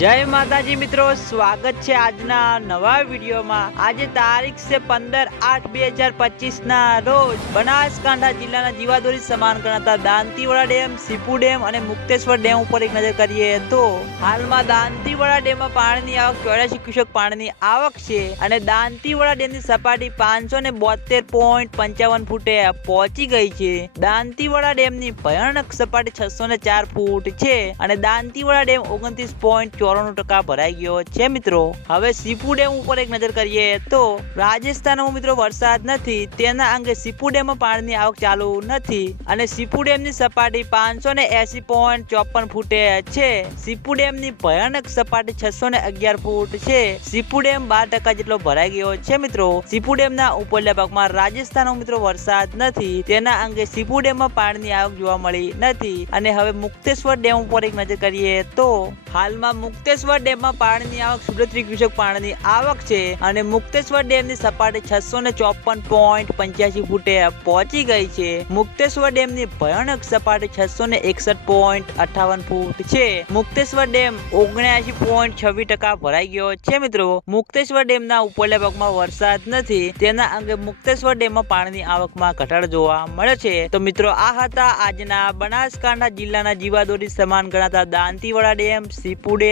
જય માતાજી મિત્રો, સ્વાગત છે આજના નવા વિડીયોમાં. આજે તારીખ છે પંદર આઠ બે હજાર પચીસ ના રોજ બનાસકાંઠા જિલ્લાના જીવાદોરી સમાન ગણાતા દાંતીવાડા ડેમ, સીપુ ડેમ અને મુક્તેશ્વર ડેમ ઉપર એક નજર કરીએ તો હાલમાં દાંતીવાડા ડેમમાં પાણીની આવક ચોર્યાસી ક્યુસેક પાણીની આવક છે અને દાંતીવાડા ડેમની સપાટી પાંચસો ને બોતેર પોઈન્ટ પંચાવન ફૂટે પહોંચી ગઈ છે. દાંતીવાડા ડેમની ભયાનક સપાટી છસો ને ચાર ફૂટ છે અને દાંતીવાડા ડેમ ઓગણત્રીસ પોઈન્ટ ચોરાણું ટકા ભરાઈ ગયો છે મિત્રો. હવે સીપુ ડેમ ઉપર એક નજર કરીએ તો રાજસ્થાનમાં મિત્રો વરસાદ નથી. તેના અંગે સીપુ ડેમમાં પાણીની આવક ચાલુ નથી. અને સીપુ ડેમની સપાટી પાંચસો ને એસી પોઈન્ટ ચોપન ફૂટે છે. સીપુ ડેમની ભયાનક સપાટી છસો ને અગિયાર ફૂટ છે. સીપુ ડેમ બાર ટકા જેટલો ભરાઈ ગયો છે મિત્રો. સીપુ ડેમના ઉપરલા ભાગમાં રાજસ્થાનમાં મિત્રો વરસાદ નથી. તેના અંગે સીપુ ડેમમાં પાણીની આવક જોવા મળી નથી. અને હવે મુક્તેશ્વર ડેમ ઉપર એક નજર કરીએ તો હાલમાં મુક્તેશ્વર ડેમમાં પાણીની આવક સુડત્રીસ ક્યુસેક પાણીની આવક છે અને મુક્તેશ્વર ડેમની સપાટી છસો ને ચોપન પોઈન્ટ પંચ્યાસી ફૂટે પહોંચી ગઈ છે. મુક્તેશ્વર ડેમની ભયાનક સપાટી છસો ને એકસઠ પોઈન્ટ અઠાવન ફૂટ છે. મુક્તેશ્વર ડેમ ઓગણ્યાસી પોઈન્ટ છવ્વીસ ટકા ભરાઈ ગયો છે મિત્રો. મુક્તેશ્વર ડેમના ઉપરલા ભાગમાં વરસાદ નથી. તેના અંગે મુક્તેશ્વર ડેમમાં પાણીની આવકમાં ઘટાડો જોવા મળે છે. તો મિત્રો, આ હતા આજના બનાસકાંઠા જિલ્લાના જીવાદોરી સમાન ગણાતા દાંતીવાડા ડેમ, સીપુ ડેમ